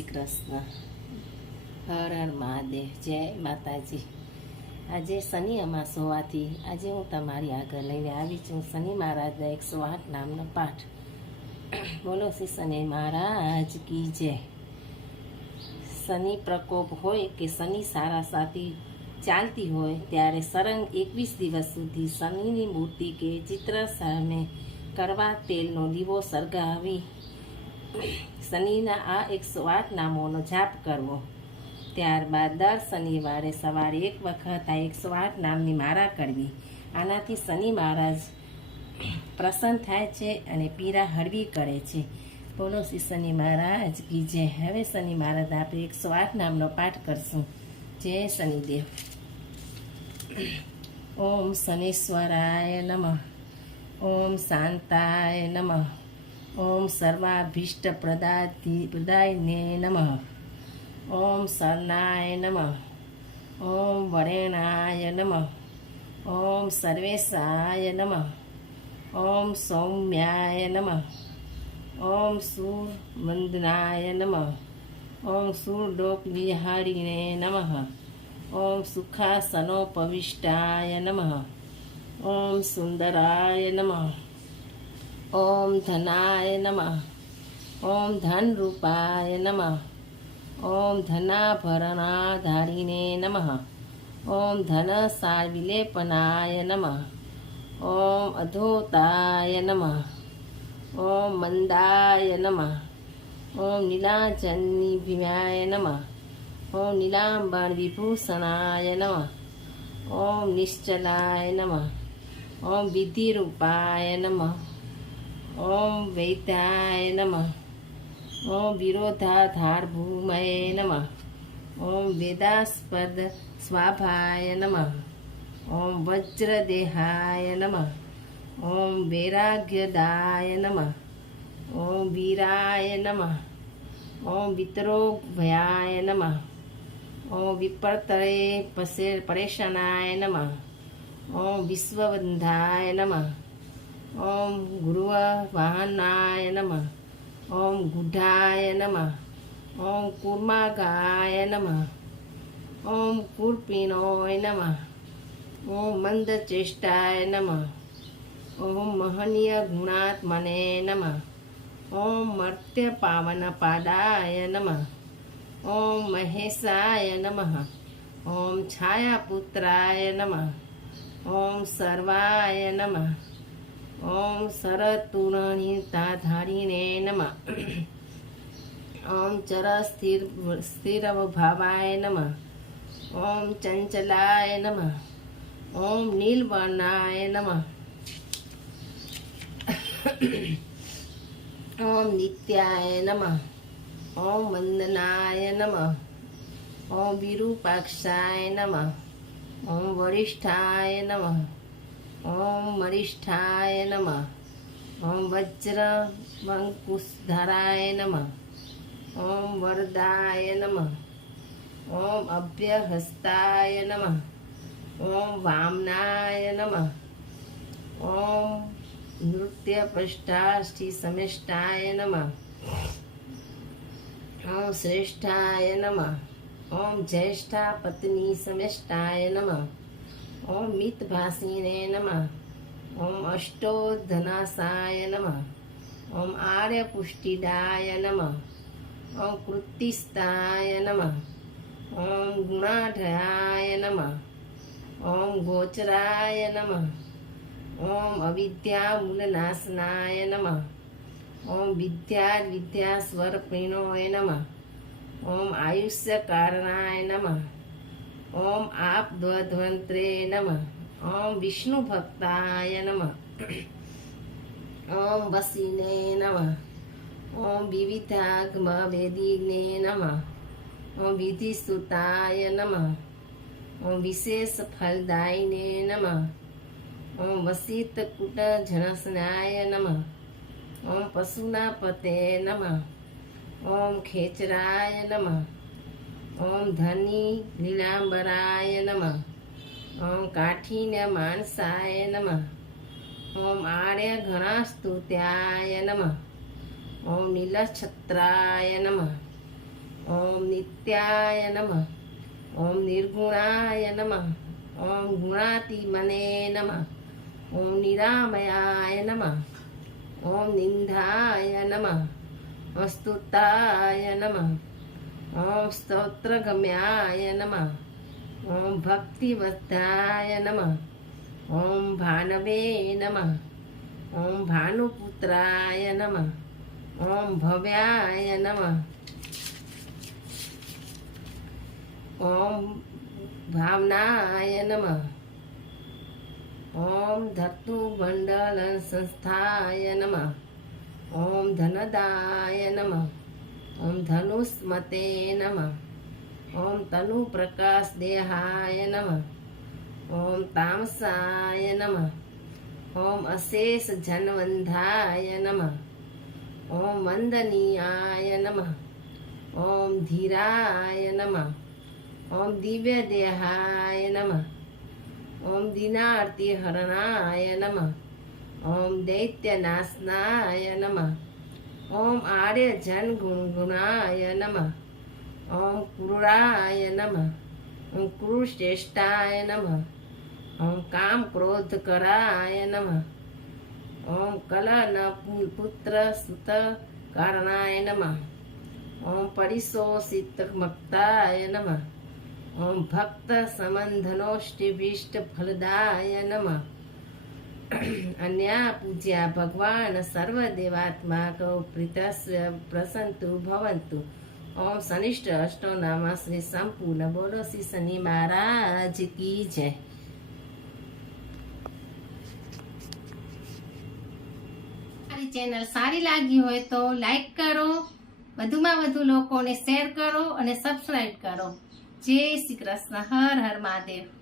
શ્રી કૃષ્ણ. હર હર મહાદેવ. જય માતાજી. આજે શનિ અમાસ હોવાથી આજે હું તમારી આગળ લઈને આવી છું. શનિ મહારાજના એકસો આઠ નામનો પાઠ. બોલો શ્રી શનિ મહારાજ કી જય. શનિ પ્રકોપ હોય કે શનિ સારા સાથી ચાલતી હોય ત્યારે સરંગ એકવીસ દિવસ સુધી શનિની મૂર્તિ કે ચિત્ર સામે કરવા તેલનો દીવો સળગાવી શનિના આ એકસો આઠ નામોનો જાપ કરવો. ત્યારબાદ દર શનિવારે સવારે એક વખત આ એકસો આઠ નામની મારા કરવી. આનાથી શનિ મહારાજ પ્રસન્ન થાય છે અને પીરા હળવી કરે છે. બોલો શ્રી શનિ મહારાજ કી હવે શનિ મહારાજ આપણે એકસો આઠ નામનો પાઠ કરશું. જય શનિદેવ. ઓમ શનિશ્વરાય નમઃ. ઓમ શાંતાય નમઃ. ઓમ સર્વાભીષ્ટ પ્રદાધિ પ્રદાયને નમઃ ઓમ સરનાય નમઃ ઓમ વરેણાય નમઃ ઓમ સર્વેશાય નમઃ ઓમ સૌમ્યાય નમઃ ઓમ સુરવંદનાય નમઃ ઓમ સુરડોકવિહારીને નમઃ ઓમ સુખાસનોપવિષ્ટાય નમઃ ઓમ સુંદરાય નમઃ ઓમ ધનાય નમઃ ઓમ ધનરૂપાય નમઃ ઓમ ધનાભરણાધારીને નમઃ ઓમ ધન સારવિલેપનાય નમઃ ઓમ અધોતાય નમઃ ઓમ મંદાય નમઃ ઓમ નીલાચન્નિભ્યાય નમઃ ઓમ નીલાંબણ વિભૂષણાય નમઃ ઓમ નિશ્ચલાય નમઃ ઓમ વિધિરૂપાય નમઃ ઓમ વૈદ્યાય નમ. ઓમ વિરોધાધારભૂમયે નમ. ઓમ વેદાસ્પદ સ્વાભાય નમ. ઓમ વજ્રદેહાય નમ. ઓમ વૈરાગ્યદાય નમ. ઓમ વીરાય નમ. ઓમ વિતરોભયાય નમ. ઓમ વિપર્તરે પસે, પરેશાનાય નમ. ઓમ વિશ્વવંધાય નમઃ. ઓમ ગુરુવ વાહનાય નમઃ. ઓમ ગુઢાય નમઃ. ઓમ કુર્માગાય નમઃ. ઓમ કુર્પિનોય નમઃ. ઓમ મંદચેષ્ટાય નમઃ. ઓમ મહનીય ગુણાત્મને નમઃ. ઓમ મર્ત્ય પાવન પાદાય નમઃ. ઓમ મહેશાય નમઃ. ઓમ છાયાપુત્રાય નમઃ. ઓમ સર્વાય નમઃ. ઓમ સરતુરણિતાધારીને નમઃ ઓમ ચર સ્થિર સ્થિરવ ભાવાય નમઃ ઓમ ચંચલાય નમઃ ઓમ નીલવર્ણાય નમઃ ઓમ નિત્યાય નમઃ ઓમ વંદનાય નમઃ ઓમ વિરૂપાક્ષાય નમઃ ઓમ વરિષ્ઠાય નમઃ ઓમ મરિષ્ઠાય નમ. ઓમ વજ્ર વંકુશધરાય નમ. ઓમ વરદાય નમ. ઓમ અભ્યહસ્તાય નમ. ઓમ વામનાય નમ. ઓમ નૃત્ય પૃષ્ઠાષ્ઠી સમિષ્ટાય નમ. ઓમ શ્રેષ્ઠાય નમ. ઓમ જ્યેષ્ઠા પત્ની સમિષ્ટાય નમઃ. ઓમ મિતભાસીને નમઃ ઓમ અષ્ટોધનાસાય નમઃ ઓમ આર્યપુષ્ટિદાય નમઃ ઓમ કૃતિસ્તાય નમઃ ઓમ ગુણાઢયાય નમઃ ઓમ ગોચરાય નમઃ ઓમ અવિદ્યામૂલનાશનાય નમઃ ઓમ વિદ્યા વિદ્યા સ્વરપિણોય નમઃ ઓમ આયુષ્ય કારણાય નમઃ ઓમ આપ દ્વધ્વંત્રે નમ. ઓમ વિષ્ણુ ભક્તાય નમ. ઓમ વસીને નમ. ઓમ વિવિધાગમ વેદીને નમ. ઓમ વિધિસ્તુતાય નમ. ઓમ વિશેષ ફલદાયને નમ. ઓમ વસિત કુટ જનસનાય નમ. ઓમ પશુના પતે નમ. ઓમ ખેચરાય નમઃ. ઓમ ધની લીલાંબરાય નમ, ઓમ કાઠીને માણસાય નમ, ઓમ આર્ય ઘણાસ્તુત્યાય નમ, ઓમ નીલછત્રાય નમ, ઓમ નિત્યાય નમ, ઓમ નિર્ગુણાય નમ, ઓમ ગુણાતિમને નમ, ઓમ નિરામયાય નમ, ઓમ નિંધાય નમ, વસ્તુતાય નમઃ ઓમ સ્તોત્રગમ્યાય નમ ઓમ ભક્તિવદ્ધાય નમ ઓમ ભાનવે નમ ઓમ ભાનુપુત્રાય નમ ઓમ ભવ્યાય નમ ઓમ ભાવનાય નમ ઓમ ધતુ ભંડલ સંસ્થાય નમ ઓમ ધનદાય નમઃ ઓમ ધનુસ્મતે નમ. ઓમ તનુ પ્રકાશ દેહાય નમ. ઓમ તામસાય નમ. ઓમ અશેષ જનવંધાય નમ. ઓમ વંદનીયાય નમ. ઓમ ધીરાય નમ. ઓમ દિવ્ય દેહાય નમ. ઓમ દિનાર્તિ હરણાય નમ. ઓમ દૈત્યનાશનાય નમઃ. ઓમ આર્ય જન ગુણગુણાય નમઃ. ઓમ ક્રૂરાય નમઃ. ઓમ ક્રૂશ્રેષ્ઠાય નમઃ. ઓમ કામ ક્રોધ કરાય નમઃ. ઓમ કલન પુત્ર સુત કારણાય નમઃ. ઓમ પરિશોષિત મક્તાય નમઃ. ઓમ ભક્ત સમંધનોષ્ટિભીષ્ટ ફલદાય નમઃ. અન્યા પૂજ્યા ભગવાન સર્વ દેવાત્મા પ્રીતસ્ય પ્રસંતુ ભવંતુ ઓમ શનિષ્ઠ અષ્ટો નામ શ્રી સંપૂર્ણ બોલો શ્રી શનિ મહારાજ કી જય ચેનલ સારી લાગી હોય તો લાઈક કરો, વધુમાં વધુ લોકોને શેર કરો અને સબસ્ક્રાઈબ કરો. જય શ્રી કૃષ્ણ, હર હર મહાદેવ.